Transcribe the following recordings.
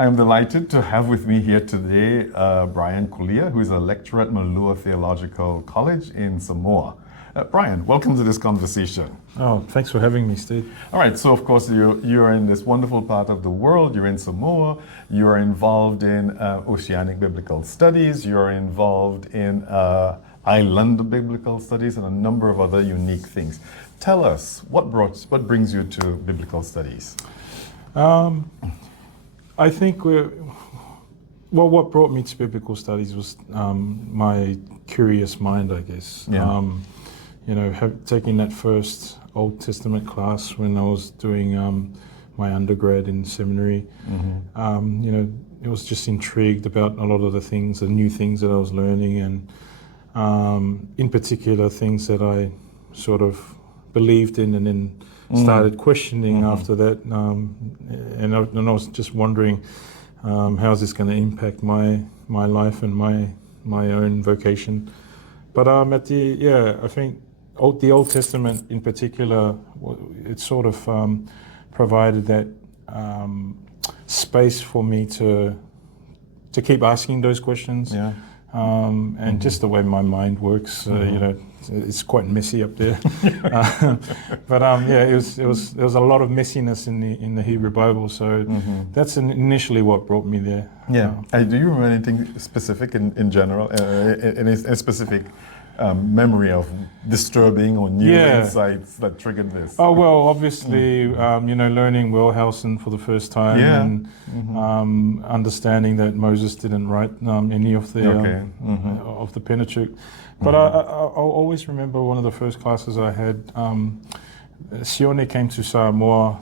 I'm delighted to have with me here today Brian Kolia, who is a lecturer at Malua Theological College in Samoa. Brian, welcome to this conversation. Oh, thanks for having me, Steed. All right, so of course you're in this wonderful part of the world. You're in Samoa. You're involved in oceanic biblical studies. You're involved in island biblical studies and a number of other unique things. Tell us, what brings you to biblical studies? I think what brought me to biblical studies was my curious mind, I guess. Yeah. Taking that first Old Testament class when I was doing my undergrad in seminary. It was just intrigued about a lot of the new things that I was learning, and in particular things that I sort of believed in and then started questioning after that, and I was just wondering how is this going to impact my life and my own vocation. But I think the Old Testament in particular, it sort of provided that space for me to keep asking those questions. Yeah. And just the way my mind works, it's quite messy up there. But it was a lot of messiness in the Hebrew Bible. So that's initially what brought me there. Yeah. Do you remember anything specific in general, any specific memory of disturbing or new insights that triggered this? Oh, well, obviously, learning Wellhausen for the first time, and understanding that Moses didn't write any of the of the Pentateuch. But I'll always remember one of the first classes I had. Sione came to Samoa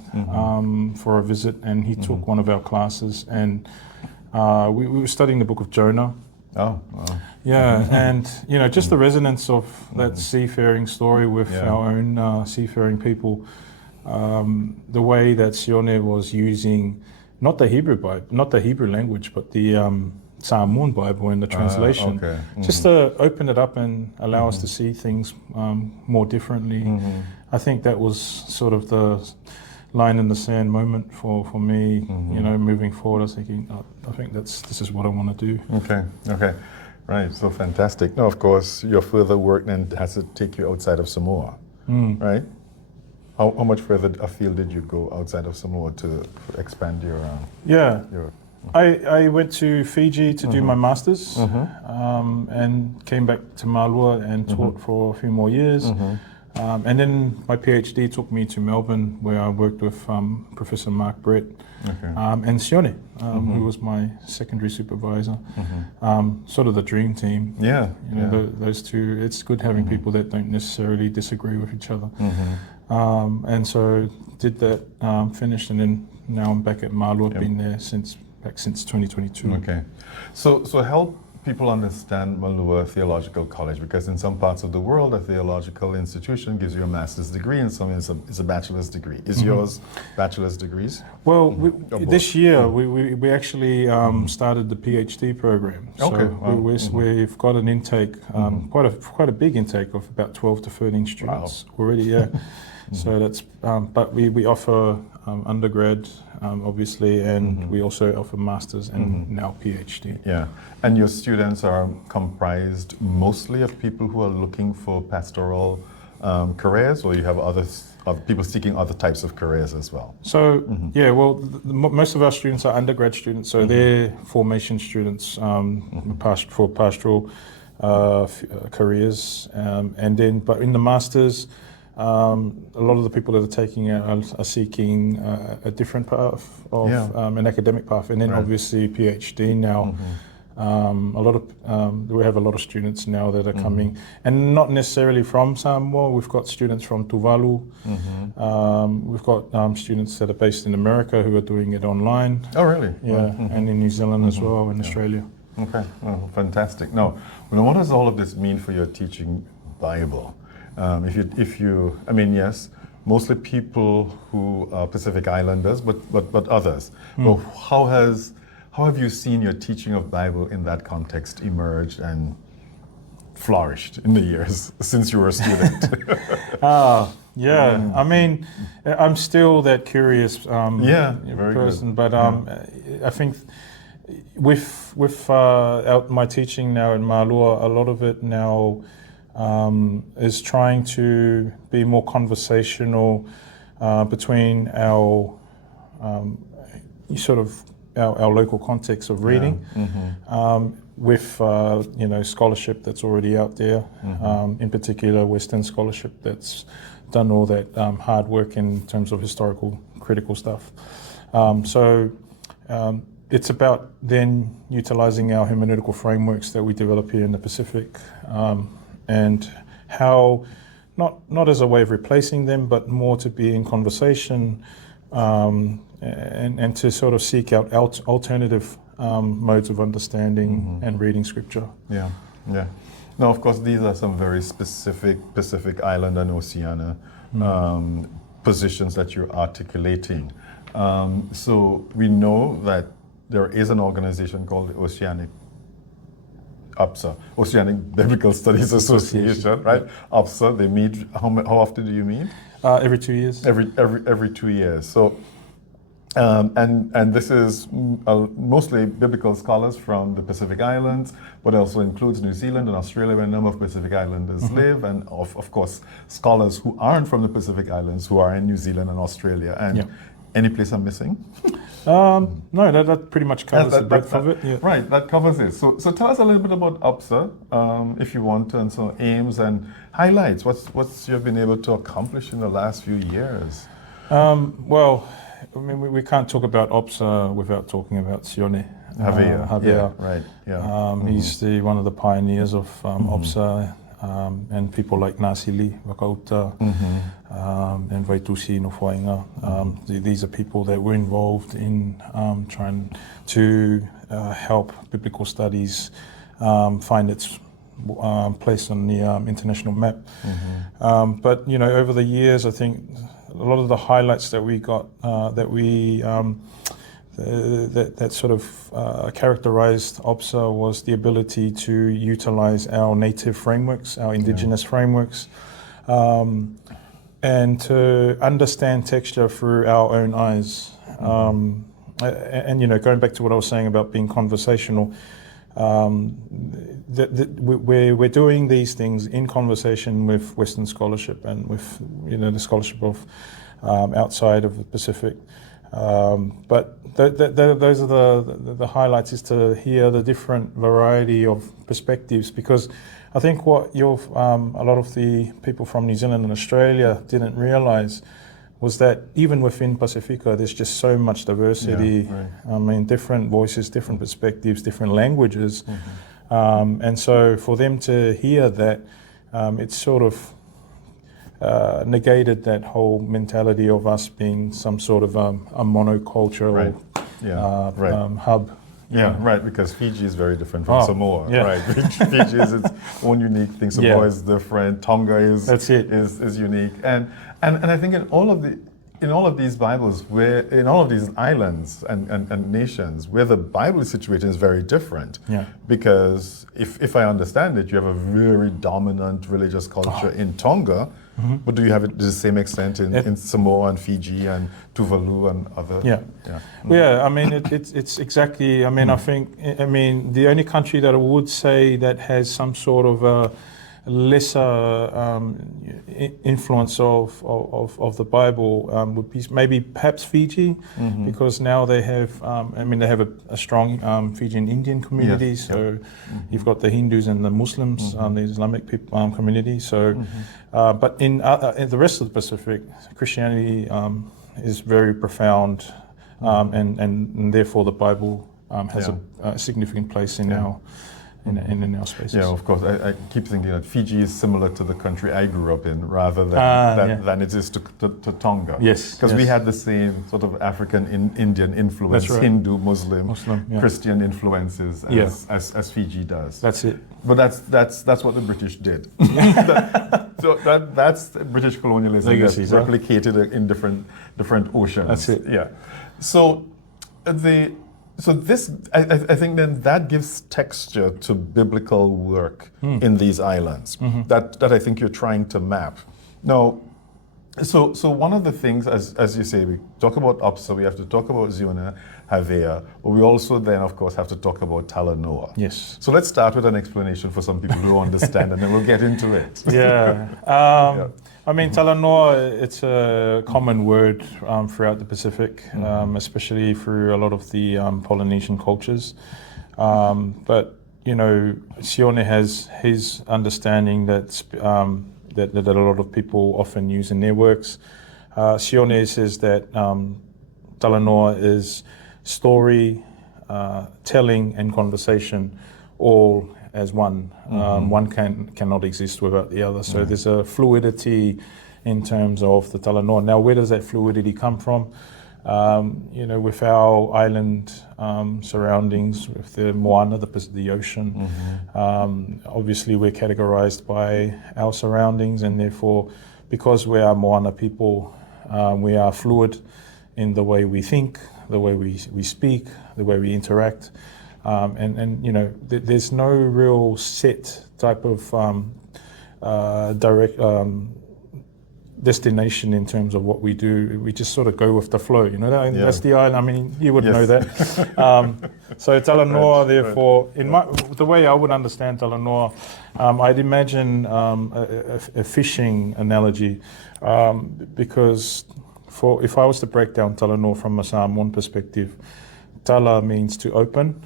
for a visit, and he took one of our classes, and we were studying the book of Jonah. Oh, wow. Yeah, and just the resonance of that seafaring story with our own seafaring people, the way that Sione was using not the Hebrew Bible, not the Hebrew language, but the Samoan Bible in the translation, just to open it up and allow us to see things more differently. I think that was sort of the line in the sand moment for me. Moving forward, I was thinking, I think this is what I want to do. Okay. Right, so fantastic. Now, of course, your further work then has to take you outside of Samoa, right? How much further afield did you go outside of Samoa to expand your... I went to Fiji to do my master's, and came back to Malua and taught for a few more years. And then my PhD took me to Melbourne, where I worked with Professor Mark Brett and Sione, who was my secondary supervisor. Sort of the dream team. Those two. It's good having people that don't necessarily disagree with each other. And so did that, finished, and then now I'm back at Malua. Been there since 2022. Okay, so help people understand Malua Theological College, because in some parts of the world a theological institution gives you a master's degree and some is a bachelor's degree. Is yours bachelor's degrees? Well, this year we actually started the PhD program. So we've got an intake, quite a big intake of about 12 to 13 students already. So that's, but we offer undergrad, obviously, and we also offer masters and now PhD. Yeah, and your students are comprised mostly of people who are looking for pastoral careers, or you have other people seeking other types of careers as well? So most of our students are undergrad students, so they're formation students for pastoral careers, and then but in the masters. A lot of the people that are taking it are seeking a different path of an academic path, and then obviously PhD now. We have a lot of students now that are coming, and not necessarily from Samoa. We've got students from Tuvalu. We've got students that are based in America who are doing it online. Oh, really? Yeah, and in New Zealand as well, in Australia. Okay, well, fantastic. Now, what does all of this mean for your teaching Bible? Yes, mostly people who are Pacific Islanders, but others. Well, how have you seen your teaching of Bible in that context emerge and flourished in the years since you were a student? Yeah, I mean, I'm still that curious very person, good. but I think with my teaching now in Malua, a lot of it now is trying to be more conversational between our sort of our local context of reading. With scholarship that's already out there, in particular Western scholarship that's done all that hard work in terms of historical critical stuff. It's about then utilizing our hermeneutical frameworks that we develop here in the Pacific, and how not as a way of replacing them, but more to be in conversation, and to sort of seek out alternative modes of understanding and reading scripture. Yeah. Now, of course, these are some very specific Pacific Island and Oceania positions that you're articulating. So we know that there is an organization called the Oceanic Biblical Studies Association, right? OPSA. They meet. How often do you meet? Every 2 years. Every 2 years. So. And this is mostly biblical scholars from the Pacific Islands, but also includes New Zealand and Australia, where a number of Pacific Islanders live, and of course scholars who aren't from the Pacific Islands who are in New Zealand and Australia. And any place I'm missing? No, that pretty much covers the breadth of it. Yeah. Right, that covers it. So tell us a little bit about UPSA, if you want to, and some aims and highlights. What's you've been able to accomplish in the last few years? Well, I mean, we can't talk about OPSA without talking about Sione. Javier. Yeah, right. Yeah. He's one of the pioneers of OPSA, and people like Nasili Wakauta and Vaitusi Nofuainga. These are people that were involved in trying to help biblical studies find its place on the international map. But over the years, I think a lot of the highlights that we got, that sort of characterized OPSA was the ability to utilize our native frameworks, our indigenous frameworks, and to understand texture through our own eyes. And going back to what I was saying about being conversational, we're doing these things in conversation with Western scholarship and with the scholarship of outside of the Pacific. But those are the highlights, is to hear the different variety of perspectives, because I think what a lot of the people from New Zealand and Australia didn't realise was that even within Pacifica, there's just so much diversity. Yeah, right. I mean, different voices, different perspectives, different languages. And so for them to hear that, it's sort of negated that whole mentality of us being some sort of a monocultural hub. Yeah, right, because Fiji is very different from Samoa, right? Fiji is its own unique thing. Samoa is different. Tonga is unique, and I think in all of these Bibles, where in all of these islands and nations, where the Bible is situated is very different. Yeah. Because if I understand it, you have a very dominant religious culture in Tonga. But do you have it to the same extent in Samoa and Fiji and Tuvalu and other? Yeah. I mean, it's exactly. I mean, I think. I mean, the only country that I would say that has some sort of a lesser influence of the Bible would be perhaps Fiji, because now they have. They have a strong Fijian Indian community. Yes. So you've got the Hindus and the Muslims, the Islamic community. So, but in the rest of the Pacific, Christianity is very profound, and therefore the Bible has a significant place in our. In our spaces. Yeah, of course. I keep thinking that Fiji is similar to the country I grew up in, rather than it is to Tonga. Yes, because we had the same sort of African Indian influence, That's right. Hindu, Muslim, Christian influences as Fiji does. That's it. But that's what the British did. So that's British colonialism Legacies, that's replicated in different oceans. That's it. Yeah. So this, I think then that gives texture to biblical work in these islands that I think you're trying to map. Now, So one of the things, as you say, we talk about Upsa, we have to talk about Ziona Havea, but we also then, of course, have to talk about Talanoa. Yes. So let's start with an explanation for some people who don't understand, and then we'll get into it. Yeah. I mean, Talanoa, it's a common word throughout the Pacific, especially through a lot of the Polynesian cultures. But, you know, Sione has his understanding that a lot of people often use in their works. Sione says that Talanoa is story, telling, and conversation all as one. One cannot exist without the other. So there's a fluidity in terms of the Talanoa. Now, where does that fluidity come from? You know, with our island surroundings, with the moana, the ocean, obviously we're categorized by our surroundings, and therefore, because we are moana people, we are fluid in the way we think, the way we speak, the way we interact. And you know, there's no real set type of direct destination in terms of what we do. We just sort of go with the flow, you know. That's the island. I mean, you would know that. So Talanoa, therefore, the way I would understand Talanoa, I'd imagine a fishing analogy, because if I was to break down Talanoa from a Samoan perspective, Tala means to open,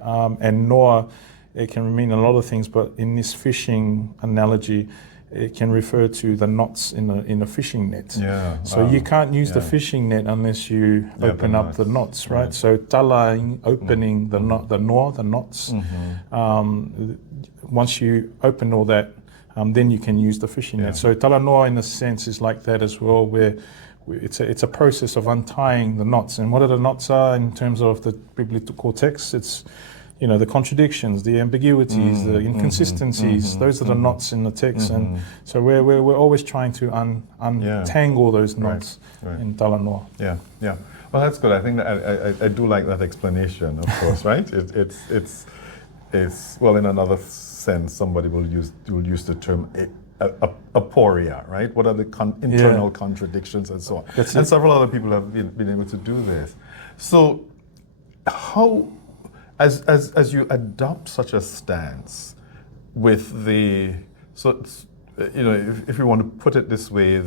and Noa, it can mean a lot of things, but in this fishing analogy, it can refer to the knots in a fishing net. Yeah. So you can't use the fishing net unless you open up the knots, right? So tala, opening the noa, the knots. Once you open all that, then you can use the fishing net. So talanoa, in a sense, is like that as well, where it's a process of untying the knots. And what are the knots are in terms of the biblical text? It's, you know, the contradictions, the ambiguities, the inconsistencies. Those are the knots in the text, and so we're always trying to untangle those knots in Talanoa. Yeah. Well, that's good. I think that I do like that explanation. Of course, right? It's well, in another sense, somebody will use the term aporia, right? What are the internal contradictions and so on? And several other people have been able to do this. So, how? As you adopt such a stance with if you want to put it this way,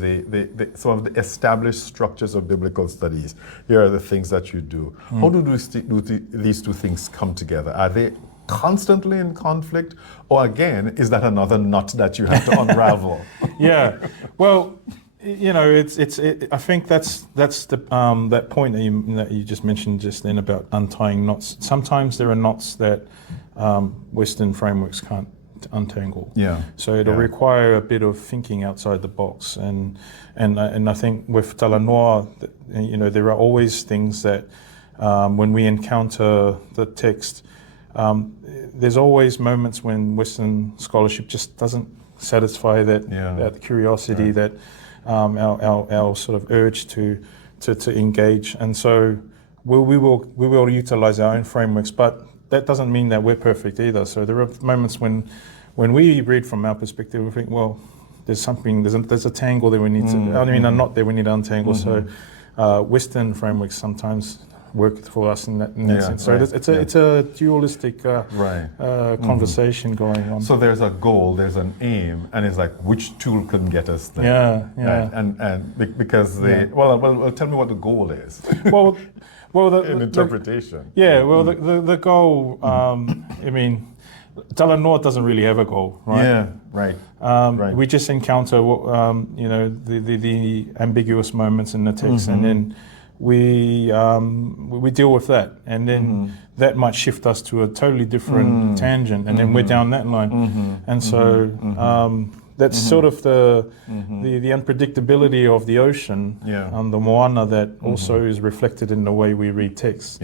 some of the established structures of biblical studies, here are the things that you do. How do these two things come together? Are they constantly in conflict, or again, is that another knot that you have to unravel? Well, you know, I think that's the that point that you just mentioned just then about untying knots. Sometimes there are knots that Western frameworks can't untangle. So it'll require a bit of thinking outside the box. And I think with Talanoa, you know, there are always things that when we encounter the text, there's always moments when Western scholarship just doesn't satisfy that curiosity, that our sort of urge to engage, and so we will utilize our own frameworks, but that doesn't mean that we're perfect either. So there are moments when we read from our perspective, we think, well, there's a tangle that we need to. I mean, a knot there we need to untangle. So Western frameworks sometimes work for us in that sense. So it's a dualistic conversation going on. So there's a goal, there's an aim, and it's like, which tool can get us there? Right? And because well, tell me what the goal is. Well, in interpretation. The goal. I mean, Talanoa doesn't really have a goal, right? Right. We just encounter you know, the ambiguous moments in the text, and then we deal with that, and then that might shift us to a totally different tangent, and then we're down that line, and so that's sort of the unpredictability of the ocean, and the moana that also is reflected in the way we read text.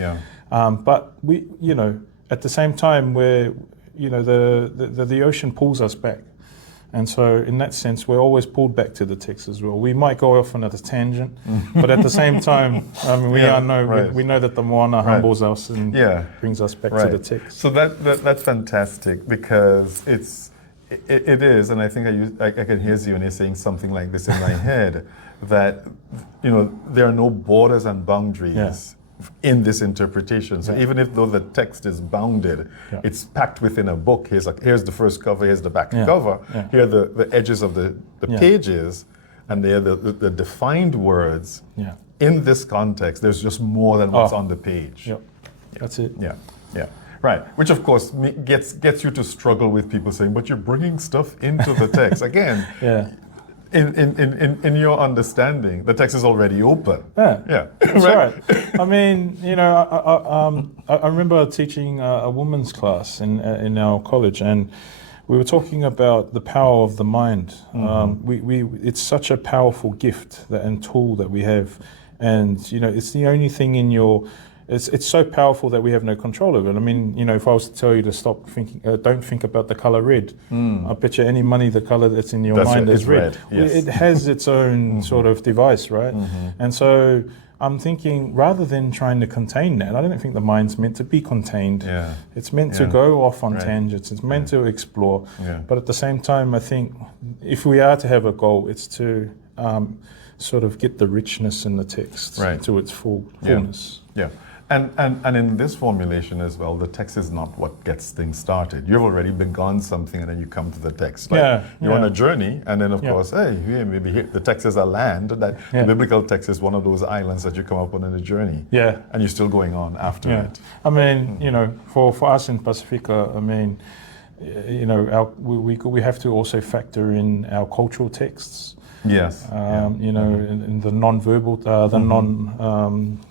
But we, you know, at the same time, we're, you know, the ocean pulls us back. And so in that sense, we're always pulled back to the text as well. We might go off on a tangent, but at the same time, I mean, we know that the moana humbles us and brings us back to the text. So that's fantastic, because it is, and I think I can hear you when you're saying something like this in my head, that there are no borders and boundaries in this interpretation. So even if though the text is bounded, it's packed within a book. Here's the first cover, here's the back cover. Here are the edges of the pages, and they're the defined words. In this context, there's just more than what's on the page. That's it. Right, which of course gets you to struggle with people saying, but you're bringing stuff into the text. Again, in your understanding, the text is already open. That's right. I mean, I remember teaching a women's class in our college, and we were talking about the power of the mind. It's such a powerful gift and tool that we have, and it's the only thing in your. It's so powerful that we have no control over it. I mean, if I was to tell you to stop thinking, don't think about the color red, I bet you any money the color that's in your mind is red. It has its own sort of device, right? And so I'm thinking, rather than trying to contain that, I don't think the mind's meant to be contained. It's meant to go off on tangents. It's meant to explore. But at the same time, I think if we are to have a goal, it's to sort of get the richness in the text to its fullness. And in this formulation as well, the text is not what gets things started. You've already begun something, and then you come to the text. You're on a journey, and then of course, maybe here, the text is a land. That the biblical text is one of those islands that you come up on in a journey. And you're still going on after it. I mean, for us in Pacifica, I mean, we have to also factor in our cultural texts. In the non-verbal,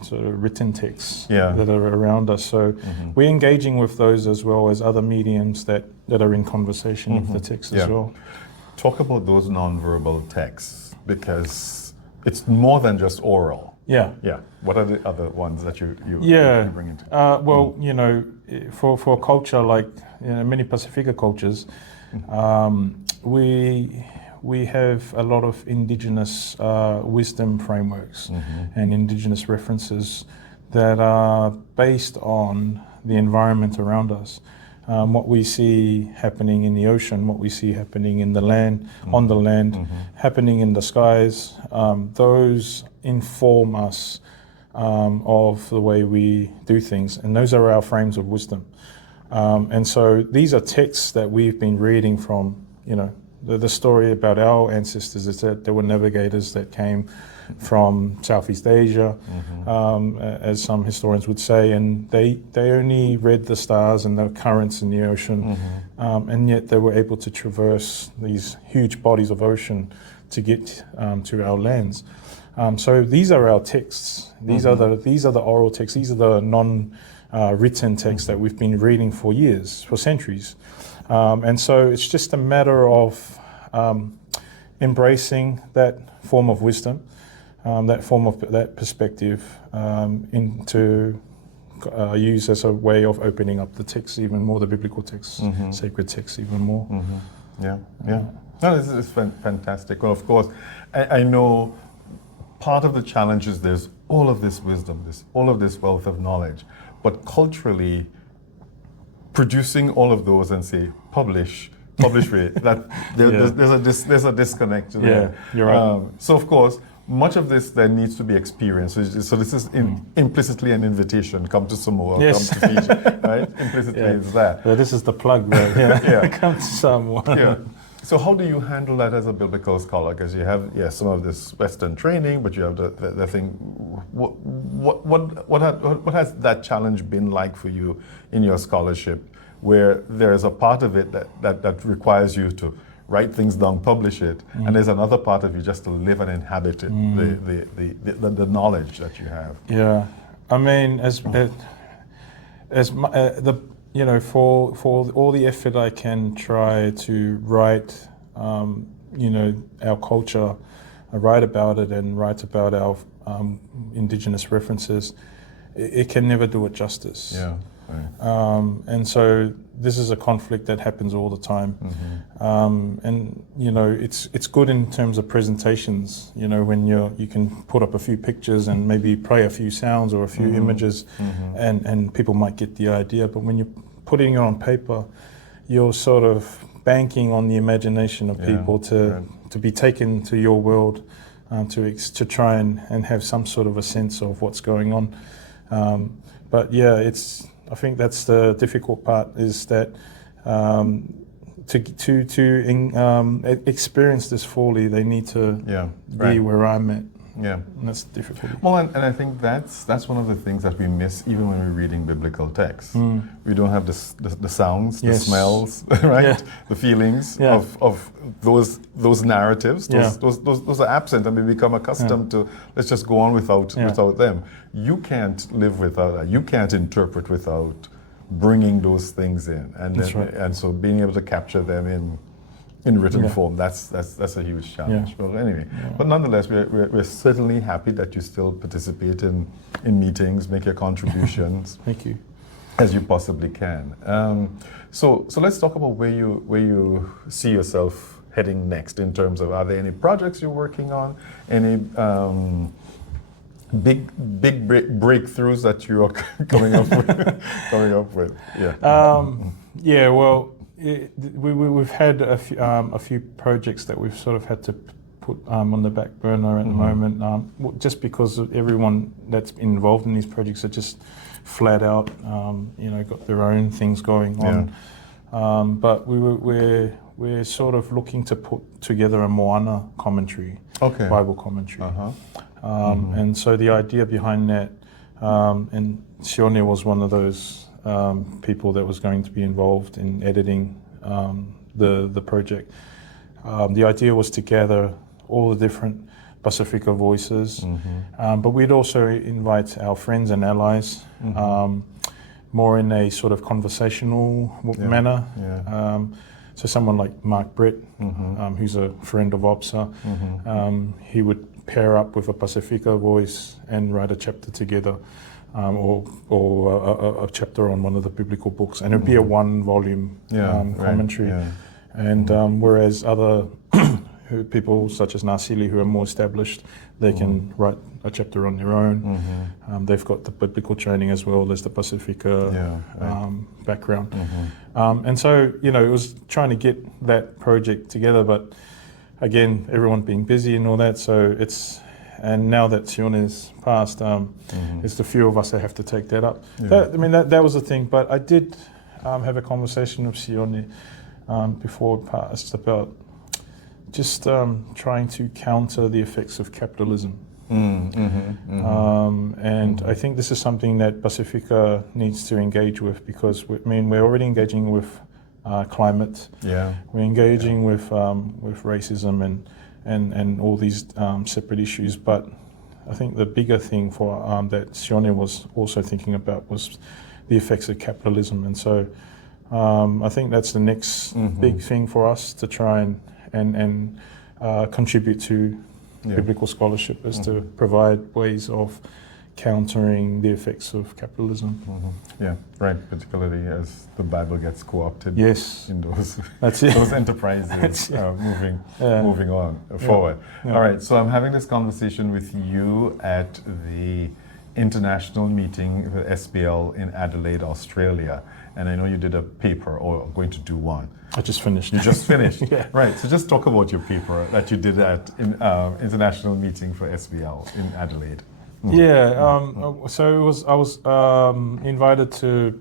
sort of written texts that are around us. So we're engaging with those as well as other mediums that are in conversation with the text as well. Talk about those non-verbal texts, because it's more than just oral. What are the other ones that you bring into? Well, for a culture like many Pacifica cultures, we have a lot of indigenous wisdom frameworks and indigenous references that are based on the environment around us. What we see happening in the ocean, what we see happening in the land, on the land, happening in the skies, those inform us of the way we do things, and those are our frames of wisdom. And so these are texts that we've been reading from, the story about our ancestors is that there were navigators that came from Southeast Asia, as some historians would say, and they only read the stars and the currents in the ocean, and yet they were able to traverse these huge bodies of ocean to get to our lands. So these are our texts. These are the oral texts. These are the non-written texts that we've been reading for years, for centuries. And so it's just a matter of embracing that form of wisdom, that perspective, to use as a way of opening up the text even more, the biblical texts, sacred texts even more. No, this is fantastic. Well, of course, I know part of the challenge is there's all of this wisdom, all of this wealth of knowledge, but culturally, producing all of those and say publish with that there's a disconnect there. You're right. So of course, much of this then needs to be experienced. So this is implicitly an invitation: come to Samoa, come to Fiji, right? Implicitly is that. So this is the plug, right? Come to Samoa. So how do you handle that as a biblical scholar? Because you have some of this Western training, but you have the thing. What has that challenge been like for you in your scholarship, where there's a part of it that requires you to write things down, publish it, and there's another part of you just to live and inhabit it, the knowledge that you have. I mean, for all the effort I can try to write, our culture, write about it and write about our indigenous references, it can never do it justice. And so this is a conflict that happens all the time. And it's good in terms of presentations, when you can put up a few pictures and maybe play a few sounds or a few images, and people might get the idea. But when you're putting it on paper, you're sort of banking on the imagination of people to be taken to your world, to try and have some sort of a sense of what's going on. But yeah, I think that's the difficult part, is that to experience this fully, they need to be where I'm at. Yeah, and that's the difficulty. Well, and I think that's one of the things that we miss even when we're reading biblical texts. We don't have the sounds, the smells, right? Yeah. The feelings of those narratives. Those are absent, and we become accustomed to, let's just go on without them. You can't live without that. You can't interpret without bringing those things in, and so being able to capture them in written form, that's a huge challenge. But anyway, but nonetheless, we're certainly happy that you still participate in meetings, make your contributions. Thank you. As you possibly can. So let's talk about where you see yourself heading next, in terms of, are there any projects you're working on, any big breakthroughs that you are coming up with? Yeah. Well, we've had a few projects that we've sort of had to put on the back burner at the moment, just because of everyone that's involved in these projects are just flat out, got their own things going on. But we're sort of looking to put together a Moana commentary, Bible commentary. And so the idea behind that, and Sione was one of those people that was going to be involved in editing the project. The idea was to gather all the different Pacifica voices, but we'd also invite our friends and allies, more in a sort of conversational manner. So someone like Mark Brett, who's a friend of OPSA, he would pair up with a Pacifica voice and write a chapter together, or a chapter on one of the biblical books, and it'd be a one-volume commentary. And whereas other people such as Nasili, who are more established, they can write a chapter on their own. They've got the biblical training as well as the Pacifica background. And so, it was trying to get that project together, but again, everyone being busy and all that, so and now that Sione's passed, it's the few of us that have to take that up. That was the thing, but I did have a conversation with Sione before it passed about just trying to counter the effects of capitalism. And I think this is something that Pacifica needs to engage with, because we're already engaging with climate. We're engaging with racism and all these separate issues. But I think the bigger thing for that Sione was also thinking about was the effects of capitalism. And so I think that's the next big thing for us to try and contribute to biblical scholarship, is to provide ways of countering the effects of capitalism. Particularly as the Bible gets co-opted in those enterprises moving on forward. All right, so I'm having this conversation with you at the international meeting, the SBL in Adelaide, Australia, and I know you did a paper, or going to do one. I just finished. You just finished? Right, so just talk about your paper that you did at international meeting for SBL in Adelaide. So I was invited to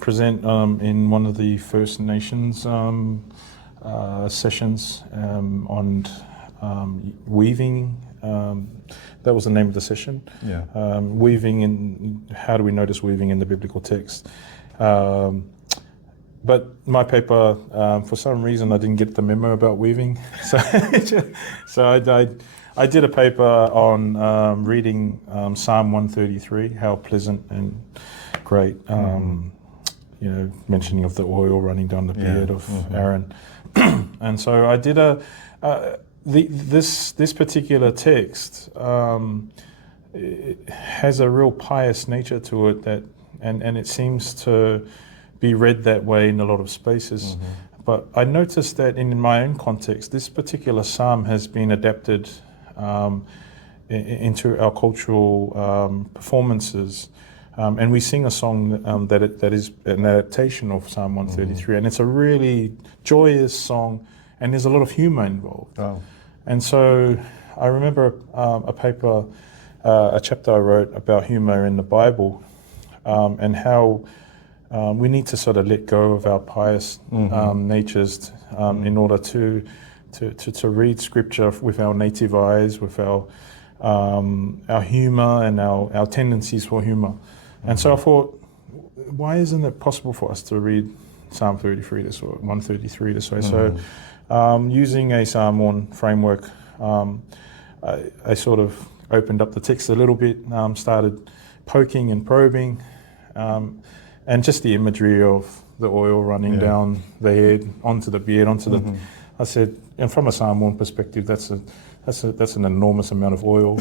present in one of the First Nations sessions on weaving. That was the name of the session. Weaving, and how do we notice weaving in the biblical text? But my paper, for some reason, I didn't get the memo about weaving. So I did a paper on reading Psalm 133, how pleasant and great, mentioning of the oil running down the beard of Aaron. And so I did this particular text it has a real pious nature to it, and it seems to be read that way in a lot of spaces. But I noticed that in my own context, this particular psalm has been adapted into our cultural performances, and we sing a song that is an adaptation of Psalm 133, and it's a really joyous song, and there's a lot of humour involved. And so I remember a paper, a chapter I wrote about humour in the Bible, and how we need to sort of let go of our pious natures in order to read Scripture with our native eyes, with our humour and our tendencies for humour. And so I thought, why isn't it possible for us to read Psalm 33 this way, 133 this way? So using a Psalm 1 framework, I sort of opened up the text a little bit, started poking and probing, and just the imagery of the oil running down the head, onto the beard, onto the... I said, and from a Psalm 1 perspective, that's an enormous amount of oil.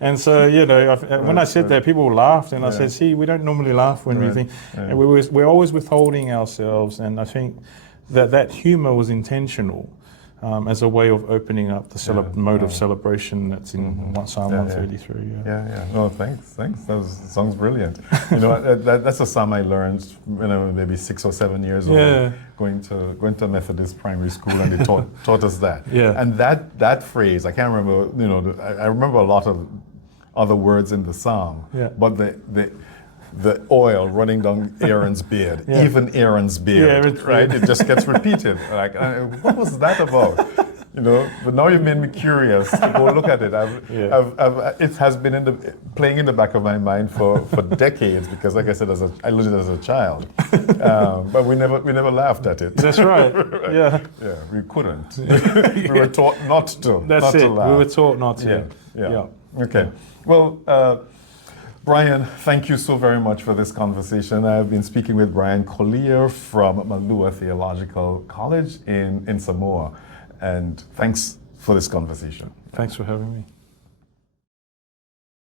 And so, when I said that, people laughed, and I said, see, we don't normally laugh when we think, and we're always withholding ourselves, and I think that humour was intentional, as a way of opening up the mode of celebration that's in Psalm 133. Yeah. No, thanks. That sounds brilliant. That's a psalm I learned when I was maybe 6 or 7 years old, going to Methodist primary school, and they taught us that. Yeah. And that phrase, I can't remember. I remember a lot of other words in the psalm. Yeah. But the oil running down Aaron's beard, even Aaron's beard, right? It just gets repeated. Like, what was that about? But now you've made me curious to go look at it. It has been playing in the back of my mind for decades, because, like I said, I learned it as a child, but we never laughed at it. That's right. Yeah, we couldn't. We were taught not to. That's not it. To laugh. We were taught not to. Yeah. Okay. Well. Brian, thank you so very much for this conversation. I've been speaking with Brian Kolia from Malua Theological College in Samoa. And thanks for this conversation. Thanks for having me.